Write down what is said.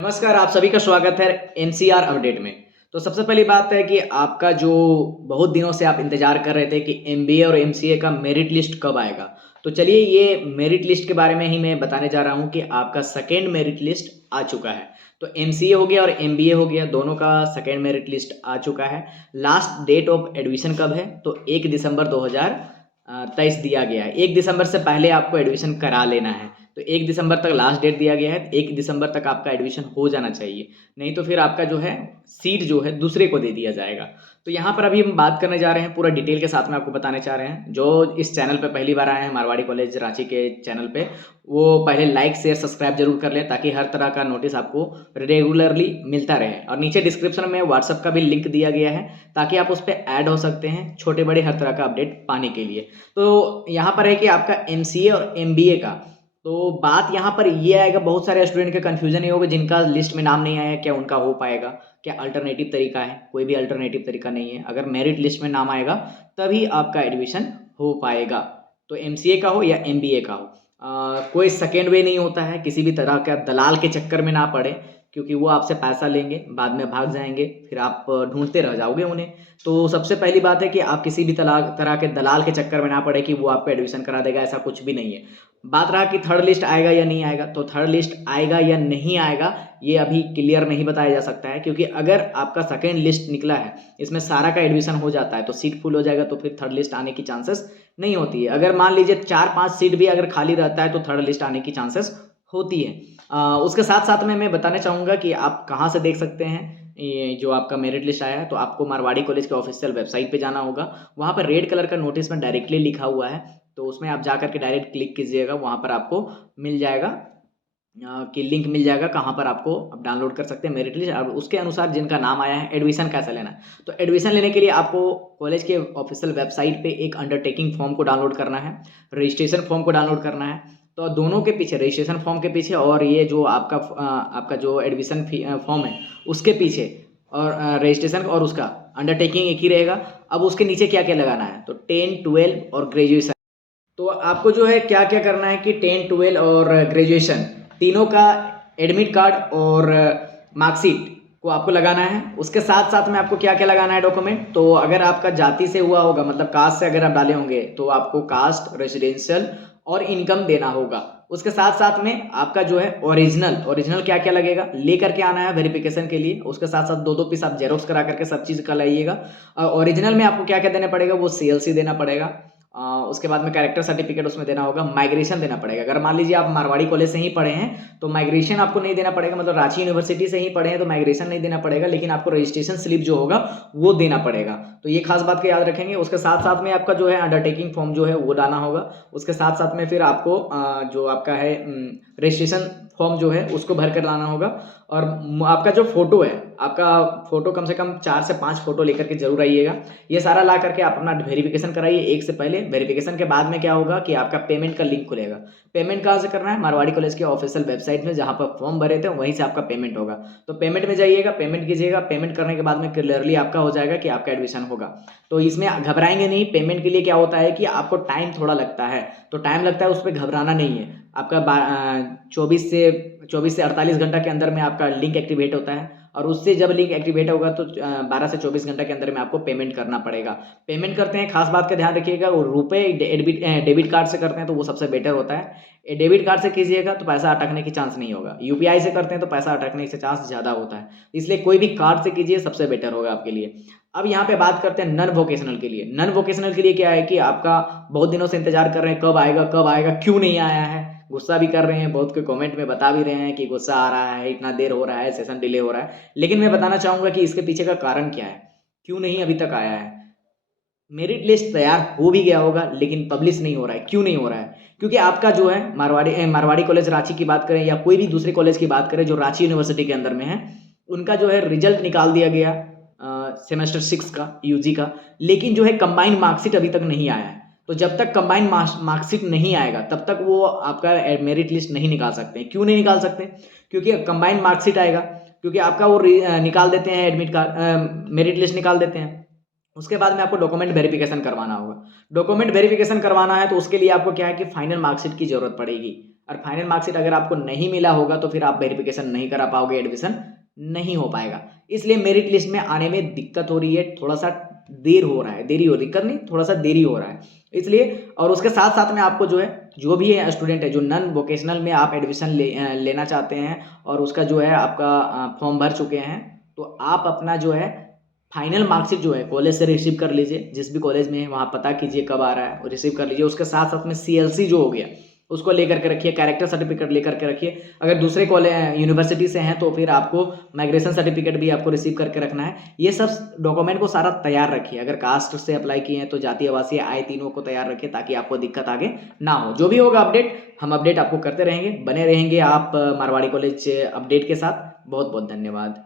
नमस्कार, आप सभी का स्वागत है एनसीआर अपडेट में। तो सबसे पहली बात है कि आपका जो बहुत दिनों से आप इंतज़ार कर रहे थे कि एमबीए और एमसीए का मेरिट लिस्ट कब आएगा। तो चलिए ये मेरिट लिस्ट के बारे में ही मैं बताने जा रहा हूँ कि आपका सेकंड मेरिट लिस्ट आ चुका है। तो एमसीए हो गया और एमबीए हो गया, दोनों का सेकंड मेरिट लिस्ट आ चुका है। लास्ट डेट ऑफ एडमिशन कब है? तो 1 दिसंबर 2023 दिया गया है। 1 दिसंबर से पहले आपको एडमिशन करा लेना है। तो 1 दिसंबर तक लास्ट डेट दिया गया है, 1 दिसंबर तक आपका एडमिशन हो जाना चाहिए, नहीं तो फिर आपका जो है सीट जो है दूसरे को दे दिया जाएगा। तो यहाँ पर अभी हम बात करने जा रहे हैं, पूरा डिटेल के साथ में आपको बताने चाह रहे हैं। जो इस चैनल पे पहली बार आए हैं मारवाड़ी कॉलेज रांची के चैनल पे, वो पहले लाइक शेयर सब्सक्राइब जरूर कर लें ताकि हर तरह का नोटिस आपको रेगुलरली मिलता रहे। और नीचे डिस्क्रिप्शन में व्हाट्सअप का भी लिंक दिया गया है ताकि आप उस पर ऐड हो सकते हैं छोटे बड़े हर तरह का अपडेट पाने के लिए। तो यहाँ पर है कि आपका एमसीए और एमबीए का, तो बात यहाँ पर ये आएगा, बहुत सारे स्टूडेंट के कन्फ्यूजन ये होगा जिनका लिस्ट में नाम नहीं आया, क्या उनका हो पाएगा? क्या अल्टरनेटिव तरीका है? कोई भी अल्टरनेटिव तरीका नहीं है। अगर मेरिट लिस्ट में नाम आएगा तभी आपका एडमिशन हो पाएगा। तो एमसीए का हो या एमबीए का हो, कोई सेकेंड वे नहीं होता है। किसी भी तरह का दलाल के चक्कर में ना पड़े, क्योंकि वो आपसे पैसा लेंगे, बाद में भाग जाएंगे, फिर आप ढूंढते रह जाओगे उन्हें। तो सबसे पहली बात है कि आप किसी भी तरह के दलाल के चक्कर में ना पड़े कि वो आपको एडमिशन करा देगा, ऐसा कुछ भी नहीं है। बात रहा कि थर्ड लिस्ट आएगा या नहीं आएगा, तो थर्ड लिस्ट आएगा या नहीं आएगा ये अभी क्लियर नहीं बताया जा सकता है, क्योंकि अगर आपका सेकेंड लिस्ट निकला है, इसमें सारा का एडमिशन हो जाता है तो सीट फुल हो जाएगा, तो फिर थर्ड लिस्ट आने की चांसेस नहीं होती है। अगर मान लीजिए 4-5 सीट भी अगर खाली रहता है तो थर्ड लिस्ट आने की चांसेस होती है। उसके साथ साथ में मैं बताना चाहूँगा कि आप कहाँ से देख सकते हैं ये जो आपका मेरिट लिस्ट आया है। तो आपको मारवाड़ी कॉलेज के ऑफिशियल वेबसाइट पे जाना होगा, वहाँ पर रेड कलर का नोटिस में डायरेक्टली लिखा हुआ है, तो उसमें आप जा करके डायरेक्ट क्लिक कीजिएगा, वहाँ पर आपको मिल जाएगा कि लिंक मिल जाएगा कहाँ पर आपको आप डाउनलोड कर सकते हैं मेरिट लिस्ट। और उसके अनुसार जिनका नाम आया है एडमिशन कैसे लेना है, तो एडमिशन लेने के लिए आपको कॉलेज के ऑफिशियल वेबसाइट पे एक अंडरटेकिंग फॉर्म को डाउनलोड करना है, रजिस्ट्रेशन फॉर्म को डाउनलोड करना है। तो दोनों के पीछे, रजिस्ट्रेशन फॉर्म के पीछे और ये जो आपका जो एडमिशन फॉर्म है उसके पीछे, और रजिस्ट्रेशन और उसका अंडरटेकिंग एक ही रहेगा। अब उसके नीचे क्या क्या लगाना है, तो 10, 12 और ग्रेजुएशन। तो आपको जो है क्या क्या करना है कि 10, 12 और ग्रेजुएशन तीनों का एडमिट कार्ड और मार्कशीट को आपको लगाना है। उसके साथ साथ में आपको क्या क्या लगाना है डॉक्यूमेंट, तो अगर आपका जाति से हुआ होगा, मतलब कास्ट से अगर आप डाले होंगे, तो आपको कास्ट, रेजिडेंशियल और इनकम देना होगा। उसके साथ साथ में आपका जो है ओरिजिनल क्या क्या लगेगा लेकर के आना है वेरिफिकेशन के लिए। उसके साथ साथ 2-2 पीस आप जेरोक्स करा करके सब चीज़ का लाइएगा। ओरिजिनल में आपको क्या क्या देना पड़ेगा, वो सीएलसी देना पड़ेगा। उसके बाद में कैरेक्टर सर्टिफिकेट उसमें देना होगा, माइग्रेशन देना पड़ेगा। अगर मान लीजिए आप मारवाड़ी कॉलेज से ही पढ़े हैं तो माइग्रेशन आपको नहीं देना पड़ेगा, मतलब रांची यूनिवर्सिटी से ही पढ़े हैं तो माइग्रेशन नहीं देना पड़ेगा, लेकिन आपको रजिस्ट्रेशन स्लिप जो होगा वो देना पड़ेगा। तो ये खास बात को याद रखेंगे। उसके साथ साथ में आपका जो है अंडरटेकिंग फॉर्म जो है वो डालना होगा। उसके साथ साथ में फिर आपको जो आपका है रजिस्ट्रेशन फॉर्म जो है उसको भर कर लाना होगा। और आपका जो फोटो है, आपका फोटो कम से कम 4 से 5 फोटो लेकर के जरूर आइएगा। ये सारा ला करके आप अपना वेरिफिकेशन कराइए एक से पहले। वेरिफिकेशन के बाद में क्या होगा कि आपका पेमेंट का लिंक खुलेगा। पेमेंट कहाँ से करना है, मारवाड़ी कॉलेज के ऑफिशियल वेबसाइट में जहाँ पर फॉर्म भरे थे वहीं से आपका पेमेंट होगा। तो पेमेंट में जाइएगा, पेमेंट कीजिएगा। पेमेंट करने के बाद में क्लियरली आपका हो जाएगा कि आपका एडमिशन होगा। तो इसमें घबराएंगे नहीं। पेमेंट के लिए क्या होता है कि आपको टाइम थोड़ा लगता है, तो टाइम लगता है, उस पर घबराना नहीं है। आपका 24 से 48 घंटा के अंदर में आपका लिंक एक्टिवेट होता है, और उससे जब लिंक एक्टिवेट होगा तो 12 से 24 घंटा के अंदर में आपको पेमेंट करना पड़ेगा। पेमेंट करते हैं, खास बात का ध्यान रखिएगा, वो रुपए डेबिट कार्ड से करते हैं तो वो सबसे बेटर होता है। डेबिट कार्ड से कीजिएगा तो पैसा अटकने की चांस नहीं होगा। यूपीआई से करते हैं तो पैसा अटकने के चांस ज़्यादा होता है, इसलिए कोई भी कार्ड से कीजिए, सबसे बेटर होगा आपके लिए। अब यहाँ पे बात करते हैं नॉन वोकेशनल के लिए। नॉन वोकेशनल के लिए क्या है कि आपका बहुत दिनों से इंतजार कर रहे हैं, कब आएगा, क्यों नहीं आया है, गुस्सा भी कर रहे हैं, बहुत के कमेंट में बता भी रहे हैं कि गुस्सा आ रहा है, इतना देर हो रहा है, सेशन डिले हो रहा है। लेकिन मैं बताना चाहूँगा कि इसके पीछे का कारण क्या है, क्यों नहीं अभी तक आया है। मेरिट लिस्ट तैयार हो भी गया होगा लेकिन पब्लिश नहीं हो रहा है। क्यों नहीं हो रहा है? क्योंकि आपका जो है मारवाड़ी कॉलेज रांची की बात करें या कोई भी दूसरे कॉलेज की बात करें जो रांची यूनिवर्सिटी के अंदर में है, उनका जो है रिजल्ट निकाल दिया गया सेमेस्टर 6 का, यूजी का, लेकिन जो है कंबाइंड मार्कशीट अभी तक नहीं आया है। तो जब तक कंबाइंड मार्कशीट नहीं आएगा तब तक वो आपका मेरिट लिस्ट नहीं निकाल सकते। क्यों नहीं निकाल सकते? क्योंकि कंबाइंड मार्कशीट आएगा, क्योंकि आपका वो निकाल देते हैं एडमिट कार्ड, मेरिट लिस्ट निकाल देते हैं। उसके बाद में आपको डॉक्यूमेंट वेरिफिकेशन करवाना होगा। डॉक्यूमेंट वेरिफिकेशन करवाना है तो उसके लिए आपको क्या है कि फाइनल मार्कशीट की ज़रूरत पड़ेगी। और फाइनल मार्कशीट अगर आपको नहीं मिला होगा तो फिर आप वेरिफिकेशन नहीं करा पाओगे, एडमिशन नहीं हो पाएगा। इसलिए मेरिट लिस्ट में आने में दिक्कत हो रही है, थोड़ा सा देर हो रहा है, देरी हो, दिक्कत नहीं, थोड़ा सा देरी हो रहा है इसलिए। और उसके साथ साथ में आपको जो है, जो भी है स्टूडेंट है जो नॉन वोकेशनल में आप एडमिशन लेना चाहते हैं और उसका जो है आपका फॉर्म भर चुके हैं, तो आप अपना जो है फाइनल मार्कशीट जो है कॉलेज से रिसीव कर लीजिए। जिस भी कॉलेज में है वहाँ पता कीजिए कब आ रहा है और रिसीव कर लीजिए। उसके साथ साथ में CLC जो हो गया उसको लेकर के रखिए, कैरेक्टर सर्टिफिकेट लेकर के रखिए। अगर दूसरे कॉलेज यूनिवर्सिटी से हैं तो फिर आपको माइग्रेशन सर्टिफिकेट भी आपको रिसीव करके रखना है। ये सब डॉक्यूमेंट को सारा तैयार रखिए। अगर कास्ट से अप्लाई किए हैं तो जातीय आवासीय आय तीनों को तैयार रखिए ताकि आपको दिक्कत आगे ना हो। जो भी होगा अपडेट, हम अपडेट आपको करते रहेंगे, बने रहेंगे आप मारवाड़ी कॉलेज अपडेट के साथ। बहुत बहुत धन्यवाद।